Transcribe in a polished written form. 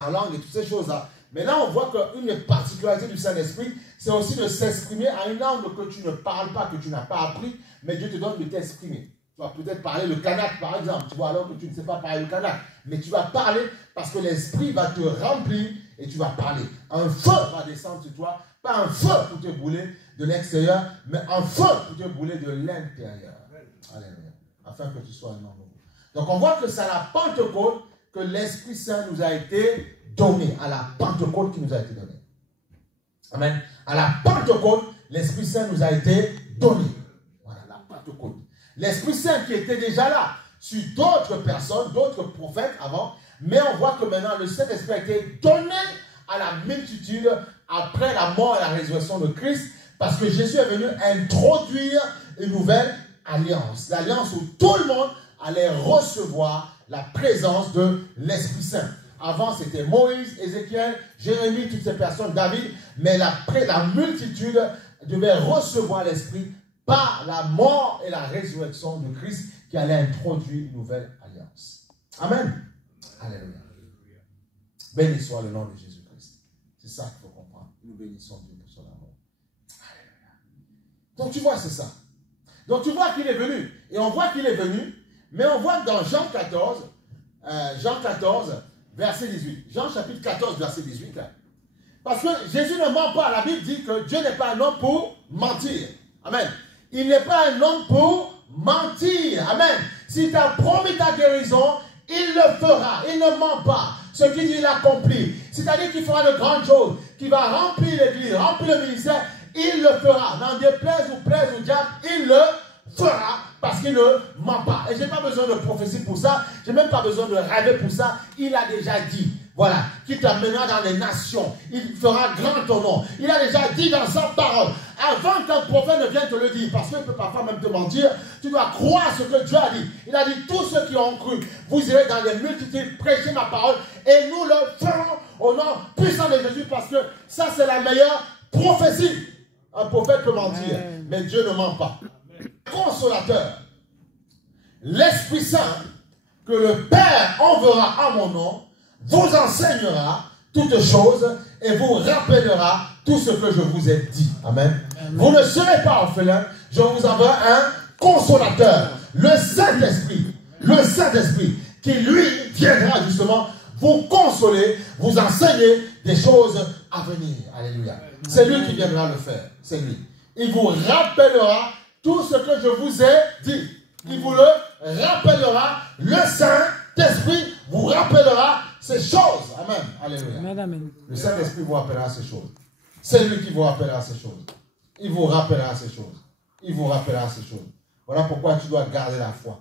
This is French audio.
en langue et toutes ces choses-là. Mais là, on voit qu'une particularité du Saint-Esprit, c'est aussi de s'exprimer à une langue que tu ne parles pas, que tu n'as pas appris, mais Dieu te donne de t'exprimer. Tu vas peut-être parler le kanak, par exemple, tu vois, alors que tu ne sais pas parler le kanak. Mais tu vas parler parce que l'Esprit va te remplir et tu vas parler. Un feu va descendre sur toi, pas un feu pour te brûler de l'extérieur, mais un feu pour te brûler de l'intérieur. Alléluia. Afin que tu sois un homme nouveau. Donc on voit que c'est à la Pentecôte que l'Esprit Saint nous a été donné. À la Pentecôte qui nous a été donné. Amen. À la Pentecôte, l'Esprit Saint nous a été donné. Voilà, la Pentecôte. L'Esprit Saint qui était déjà là sur d'autres personnes, d'autres prophètes avant, mais on voit que maintenant le Saint-Esprit a été donné à la multitude après la mort et la résurrection de Christ, parce que Jésus est venu introduire une nouvelle alliance. L'alliance où tout le monde allait recevoir la présence de l'Esprit Saint. Avant, c'était Moïse, Ézéchiel, Jérémie, toutes ces personnes, David, mais la multitude devait recevoir l'Esprit par la mort et la résurrection de Christ qui allait introduire une nouvelle alliance. Amen. Alléluia. Béni soit le nom de Jésus-Christ. C'est ça qu'il faut comprendre. Nous bénissons Dieu pour son amour. Alléluia. Donc tu vois, c'est ça. Donc tu vois qu'il est venu. Et on voit qu'il est venu, mais on voit dans Jean 14, verset 18. Jean chapitre 14, verset 18. Là. Parce que Jésus ne ment pas. La Bible dit que Dieu n'est pas un homme pour mentir. Amen. Il n'est pas un homme pour mentir. Amen. S'il t'a promis ta guérison, il le fera. Il ne ment pas. Ce qu'il dit, il accomplit. C'est-à-dire qu'il fera de grandes choses. Qu'il va remplir l'église, remplir le ministère. Il le fera. N'en déplaise ou plaise au diable, il le fera parce qu'il ne ment pas. Et je n'ai pas besoin de prophétie pour ça. Je n'ai même pas besoin de rêver pour ça. Il a déjà dit. Voilà, qui t'amènera dans les nations. Il fera grand ton nom. Il a déjà dit dans sa parole. Avant qu'un prophète ne vienne te le dire, parce qu'il peut parfois même te mentir, tu dois croire ce que Dieu a dit. Il a dit, tous ceux qui ont cru, vous irez dans les multitudes, prêcher ma parole, et nous le ferons au nom puissant de Jésus, parce que ça c'est la meilleure prophétie. Un prophète peut mentir, mais Dieu ne ment pas. Consolateur, l'Esprit Saint, que le Père enverra à mon nom, vous enseignera toutes choses et vous rappellera tout ce que je vous ai dit. Amen. Amen. Vous ne serez pas orphelin. Je vous envoie un consolateur, le Saint-Esprit. Le Saint-Esprit qui lui viendra justement vous consoler, vous enseigner des choses à venir. Alléluia. C'est lui qui viendra le faire. C'est lui. Il vous rappellera tout ce que je vous ai dit. Il vous le rappellera. Le Saint-Esprit vous rappellera ces choses. Amen. Alléluia. Amen, amen. Le Saint-Esprit vous rappellera ces choses. C'est lui qui vous rappellera ces choses. Il vous rappellera ces choses. Il vous rappellera ces choses. Voilà pourquoi tu dois garder la foi.